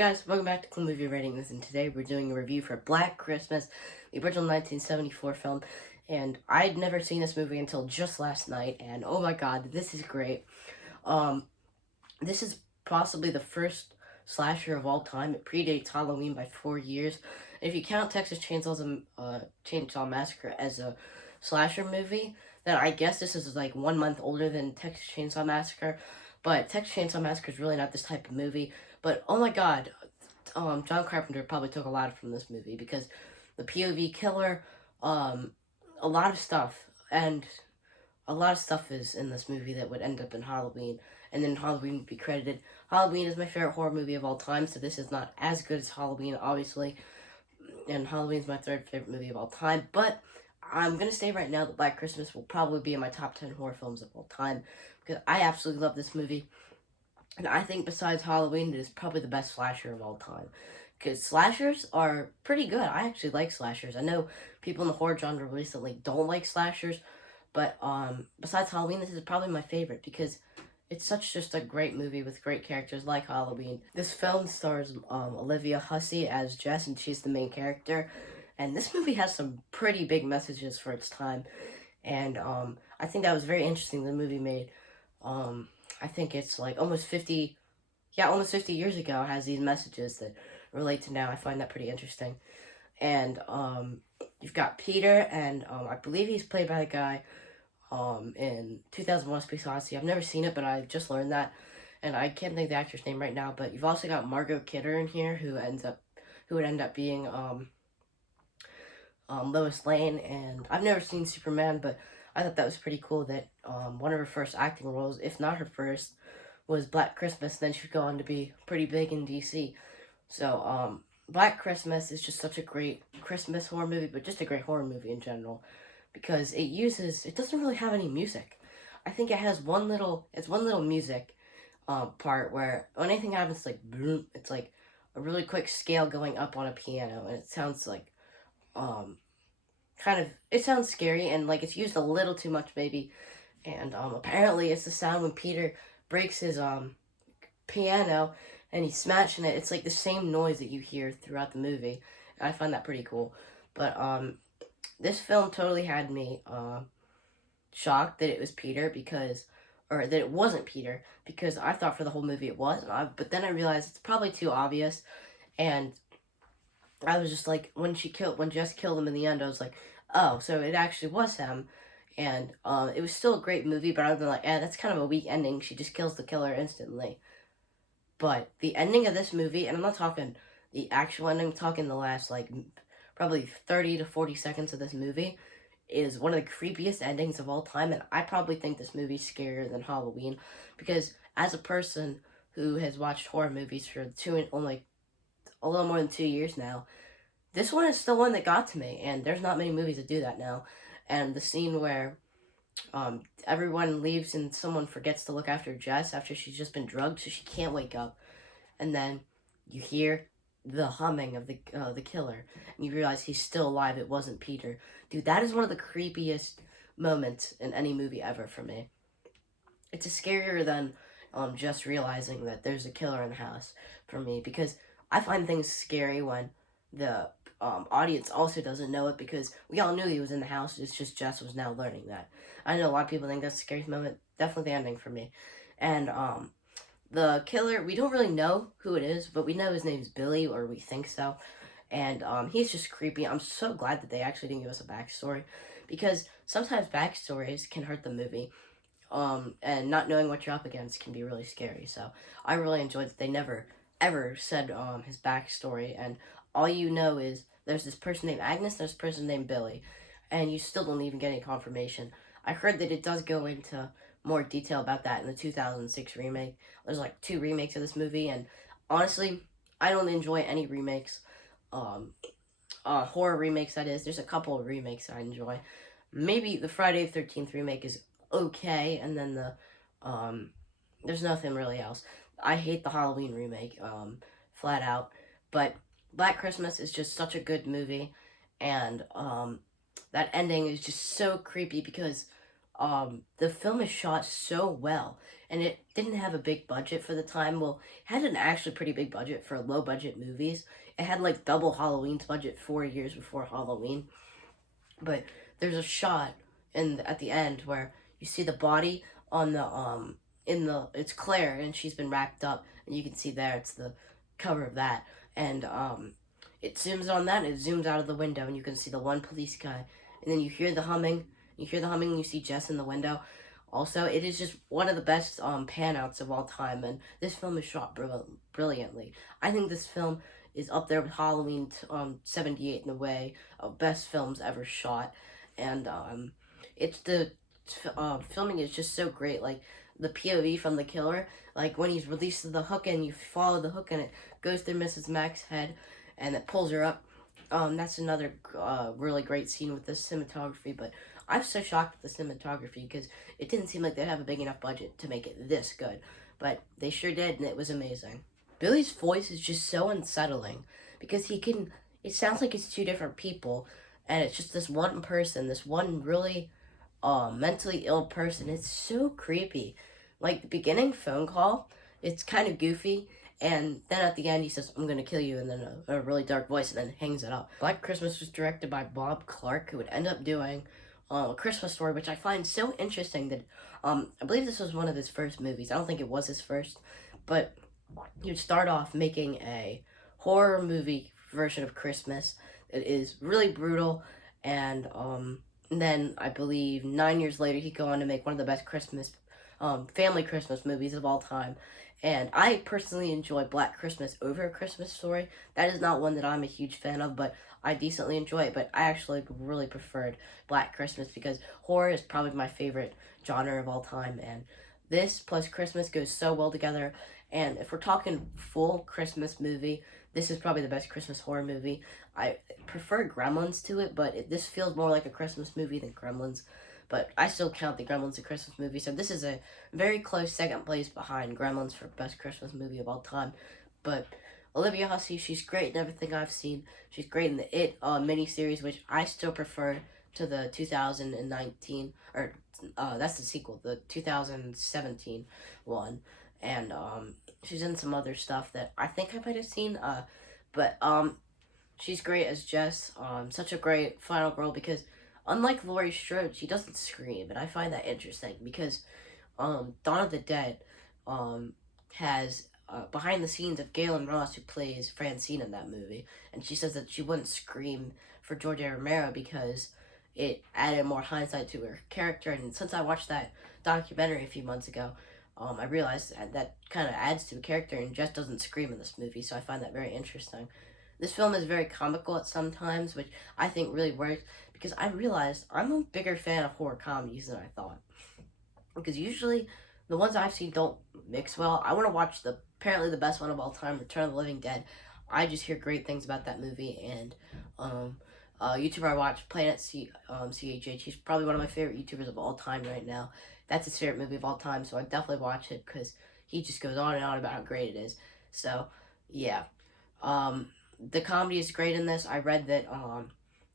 guys, welcome back to Cool Movie Ratings, and today we're doing a review for Black Christmas, the original 1974 film, and I'd never seen this movie until just last night, and oh my god, this is great. Um, this is possibly the first slasher of all time. It predates Halloween by 4 years. If you count Texas Chainsaw Massacre as a slasher movie, then I guess this is like 1 month older than Texas Chainsaw Massacre, but Texas Chainsaw Massacre is really not this type of movie. But oh my god, John Carpenter probably took a lot from this movie because the POV killer, um, a lot of stuff, and a lot of stuff is in this movie that would end up in Halloween, and then Halloween would be credited. Halloween is my favorite horror movie of all time, so this is not as good as Halloween, obviously, and Halloween is my third favorite movie of all time, but I'm gonna say right now that Black Christmas will probably be in my top 10 horror films of all time, because I absolutely love this movie. And I think besides Halloween, it is probably the best slasher of all time. Because slashers are pretty good. I actually like slashers. I know people in the horror genre recently don't like slashers, but besides Halloween, this is probably my favorite because it's such just a great movie with great characters like Halloween. This film stars Olivia Hussey as Jess, and she's the main character. And this movie has some pretty big messages for its time. And I think that was very interesting. The movie made um, I think it's like almost 50 years ago, has these messages that relate to now. I find that pretty interesting. And you've got Peter, and I believe he's played by the guy in 2001: Space Odyssey. I've never seen it, but I just learned that, and I can't think of the actor's name right now. But you've also got Margot Kidder in here, who would end up being Lois Lane. And I've never seen Superman, but I thought that was pretty cool that one of her first acting roles, if not her first, was Black Christmas. Then she'd go on to be pretty big in DC. So, Black Christmas is just such a great Christmas horror movie, but just a great horror movie in general, because it doesn't really have any music. I think it has it's one little music part where when anything happens, it's like, boom, it's like a really quick scale going up on a piano, and it sounds like, um, it sounds scary, and like it's used a little too much maybe. And apparently it's the sound when Peter breaks his piano and he's smashing it. It's like the same noise that you hear throughout the movie, and I find that pretty cool. But this film totally had me shocked that it was Peter, because or that it wasn't Peter, because I thought for the whole movie it was. But then I realized it's probably too obvious, and I was just like, when Jess killed him in the end, I was like, oh, so it actually was him. And it was still a great movie, but I've been like, that's kind of a weak ending. She just kills the killer instantly. But the ending of this movie, and I'm not talking the actual ending, I'm talking the last, like, probably 30 to 40 seconds of this movie, is one of the creepiest endings of all time. And I probably think this movie's scarier than Halloween, because as a person who has watched horror movies for only a little more than 2 years now, this one is still one that got to me, and there's not many movies that do that now. And the scene where everyone leaves and someone forgets to look after Jess after she's just been drugged, so she can't wake up, and then you hear the humming of the killer, and you realize he's still alive. It wasn't Peter. Dude, that is one of the creepiest moments in any movie ever for me. It's scarier than just realizing that there's a killer in the house for me, because I find things scary when the audience also doesn't know it, because we all knew he was in the house. It's just Jess was now learning that. I know a lot of people think that's the scariest moment. Definitely the ending for me. And the killer, we don't really know who it is, but we know his name's Billy, or we think so. And he's just creepy. I'm so glad that they actually didn't give us a backstory, because sometimes backstories can hurt the movie. And not knowing what you're up against can be really scary. So I really enjoyed that they never ever said his backstory, and all you know is there's this person named Agnes, there's this person named Billy, and you still don't even get any confirmation. I heard that it does go into more detail about that in the 2006 remake. There's like 2 remakes of this movie, and honestly, I don't enjoy any remakes. Um, Horror remakes, that is. There's a couple of remakes I enjoy. Maybe the Friday the 13th remake is okay, and then there's nothing really else. I hate the Halloween remake, flat out. But Black Christmas is just such a good movie, and that ending is just so creepy, because the film is shot so well, and it didn't have a big budget for the time. Well, it had an actually pretty big budget for low budget movies. It had like double Halloween's budget 4 years before Halloween. But there's a shot at the end where you see the body on the in the it's Claire, and she's been wrapped up, and you can see there it's the cover of that, and it zooms on that, and it zooms out of the window, and you can see the one police guy, and then you hear the humming. You hear the humming, and you see Jess in the window. Also, it is just one of the best pan outs of all time, and this film is shot brilliantly. I think this film is up there with Halloween 78 in a way of best films ever shot, and it's the filming is just so great. Like the POV from the killer, like when he's released to the hook and you follow the hook and it goes through Mrs. Mack's head and it pulls her up. That's another really great scene with the cinematography, but I'm so shocked at the cinematography because it didn't seem like they'd have a big enough budget to make it this good, but they sure did, and it was amazing. Billy's voice is just so unsettling because it sounds like it's two different people, and it's just this one person, this one really mentally ill person. It's so creepy. Like the beginning phone call, it's kind of goofy, and then at the end he says, "I'm gonna kill you," and then a really dark voice, and then hangs it up. Black Christmas was directed by Bob Clark, who would end up doing A Christmas Story, which I find so interesting that I believe this was one of his first movies. I don't think it was his first, but he would start off making a horror movie version of Christmas. It is really brutal, and then I believe 9 years later he'd go on to make one of the best family Christmas movies of all time. And I personally enjoy Black Christmas over A Christmas Story. That is not one that I'm a huge fan of, but I decently enjoy it. But I actually really preferred Black Christmas because horror is probably my favorite genre of all time. And this plus Christmas goes so well together. And if we're talking full Christmas movie, this is probably the best Christmas horror movie. I prefer Gremlins to it, but this feels more like a Christmas movie than Gremlins. But I still count the Gremlins a Christmas movie, so this is a very close second place behind Gremlins for best Christmas movie of all time. But Olivia Hussey, she's great in everything I've seen. She's great in the It miniseries, which I still prefer to the 2019, or that's the sequel, the 2017 one. And she's in some other stuff that I think I might have seen. But she's great as Jess. Such a great final girl because unlike Laurie Strode, she doesn't scream, and I find that interesting because Dawn of the Dead has behind the scenes of Galen Ross, who plays Francine in that movie, and she says that she wouldn't scream for George A. Romero because it added more hindsight to her character. And since I watched that documentary a few months ago, I realized that kind of adds to the character, and Jess doesn't scream in this movie, so I find that very interesting. This film is very comical at some times, which I think really works because I realized I'm a bigger fan of horror comedies than I thought. Because usually the ones I've seen don't mix well. I want to watch apparently the best one of all time, Return of the Living Dead. I just hear great things about that movie, and YouTuber I watch, CHH, he's probably one of my favorite YouTubers of all time right now. That's his favorite movie of all time, so I definitely watch it because he just goes on and on about how great it is. So, yeah. The comedy is great in this. I read that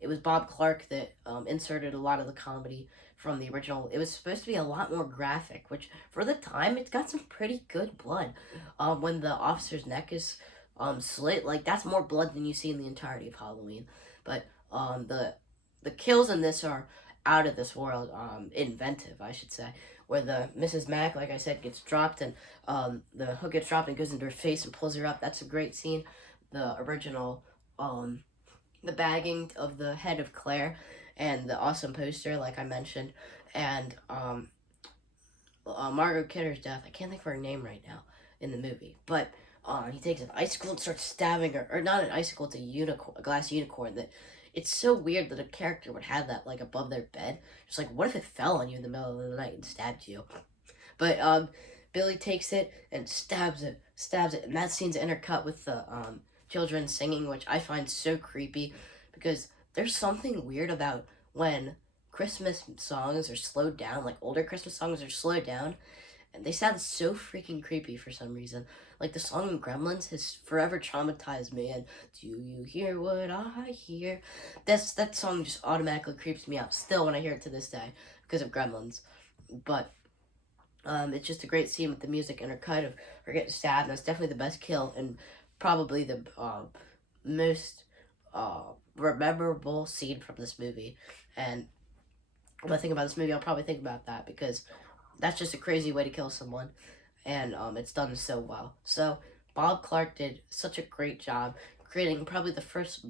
it was Bob Clark that inserted a lot of the comedy from the original. It was supposed to be a lot more graphic, which for the time, it's got some pretty good blood. When the officer's neck is slit, like that's more blood than you see in the entirety of Halloween. But the kills in this are out of this world, inventive, I should say. Where the Mrs. Mack, like I said, gets dropped and the hook gets dropped and goes into her face and pulls her up. That's a great scene. The original, the bagging of the head of Claire and the awesome poster, like I mentioned, and Margot Kidder's death. I can't think of her name right now in the movie, but he takes an icicle and starts stabbing her, or not an icicle, it's a unicorn, a glass unicorn. That it's so weird that a character would have that like above their bed. Just like, what if it fell on you in the middle of the night and stabbed you? But Billy takes it and stabs it, and that scene's intercut with the children singing, which I find so creepy because there's something weird about when Christmas songs are slowed down, like older Christmas songs are slowed down, and they sound so freaking creepy for some reason. Like the song in Gremlins has forever traumatized me. And do you hear what I hear? That song just automatically creeps me out still when I hear it to this day because of Gremlins. But it's just a great scene with the music and her cut of her getting stabbed. That's definitely the best kill and probably the most memorable scene from this movie. And when I think about this movie, I'll probably think about that because that's just a crazy way to kill someone, and it's done so well. So Bob Clark did such a great job creating probably the first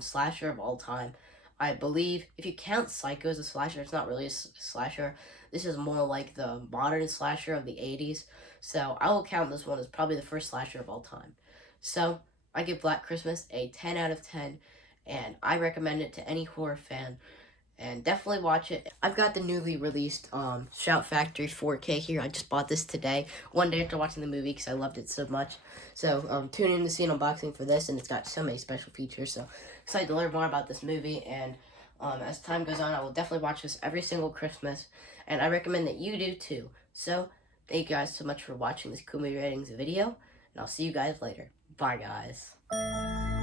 slasher of all time. I believe if you count Psycho as a slasher, it's not really a slasher. This is more like the modern slasher of the 80s. So I will count this one as probably the first slasher of all time. So I give Black Christmas a 10 out of 10, and I recommend it to any horror fan, and definitely watch it. I've got the newly released Shout Factory 4K here. I just bought this today, one day after watching the movie because I loved it so much. So tune in to see an unboxing for this, and it's got so many special features. So excited to learn more about this movie, and as time goes on, I will definitely watch this every single Christmas, and I recommend that you do too. So thank you guys so much for watching this Cool Movie Ratings video, and I'll see you guys later. Bye, guys.